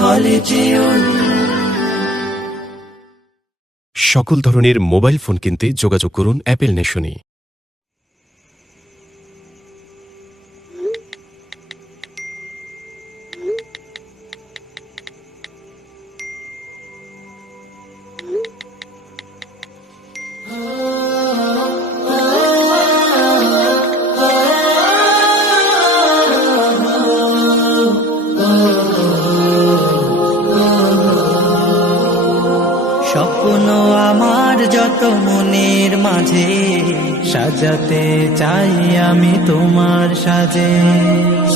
হলে যেও। সকল ধরনের মোবাইল ফোন কিনতে যোগাযোগ করুন অ্যাপেল নেশনে। স্বপ্ন আমার যত মনের মাঝে, সাজাতে চাই আমি তোমার সাজে।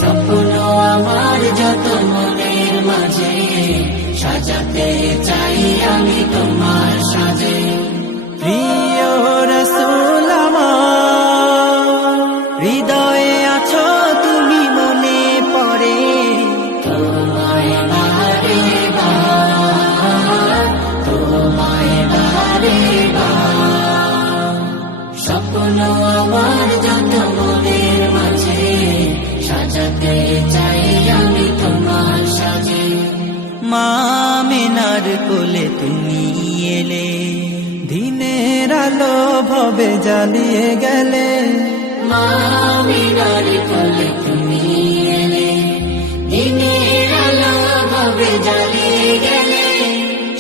স্বপ্ন আমার যত মনের মাঝে, সাজাতে চাই আমি তোমার সাজে। প্রিয় রাসূল আমার, হৃদয়ে আছো তুমি, মনে পড়ে তোমায় বারে বার, তোমায় বারে বার। স্বপ্ন আমার যত মনের মাঝে, সাজাতে চাই আমি তোমার সাজে। মা আমিনার কোলে তুমি এলে, দিনের আলো ভবে জ্বালিয়ে গেলে। মা আমিনার কোলে তুমি এলে, দিনের আলো ভবে জ্বালিয়ে গেলে।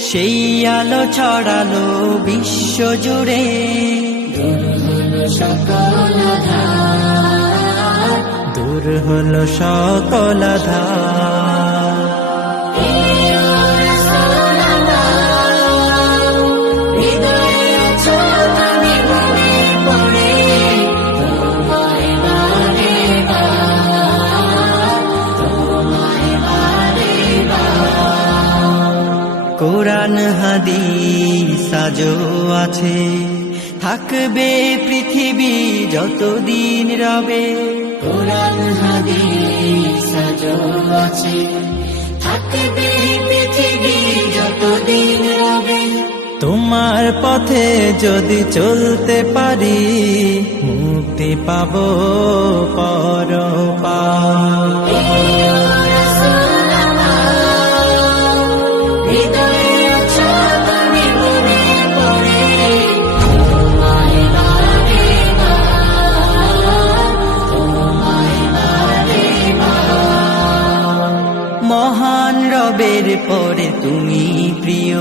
সেই আলো ছড়ালো বিশ্ব জুড়ে, দূর হলো সকল আঁধার, দূর হলো সকল আঁধার। হৃদয়ে আছো তুমি, মনে পড়ে তোমায় বারে বার, তোমায় বারে বার। কোরআন হাদিস আজও আছে, থাকবে পৃথিবী যতদিন রবে। কোরআন হাদিস আজও আছে, থাকবে পৃথিবী যতদিন রবে। তোমার পথে যদি চলতে পারি, মুক্তি পাবো পরপার। হৃদয়ে আছো তুমি, মনে পড়ে তোমায় বারে বার, তোমায় বারে বার। মহান রবের পরে তুমি প্রিয়,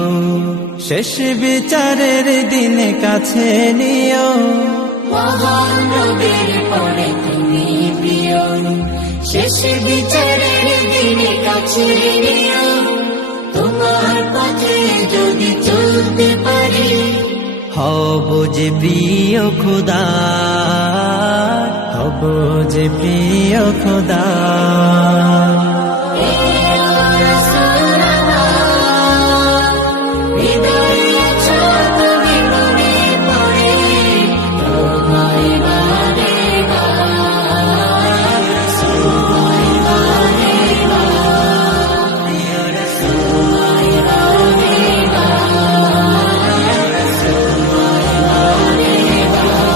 শেষ বিচারের দিনে কাছে নিও। মহান রবের পরে তুমি প্রিয়, শেষ বিচারের দিনে কাছে নিও। তোমার পথে যদি চলতে পারি, হব যে প্রিয় খোদা, হব যে প্রিয় খোদা। হৃদয়ে আছো তুমি, মনে পড়ে তোমায় বারে বার, তোমায় বারে বার। প্রিয় রাসূল তোমায় বারে বার, তোমায় বারে বার।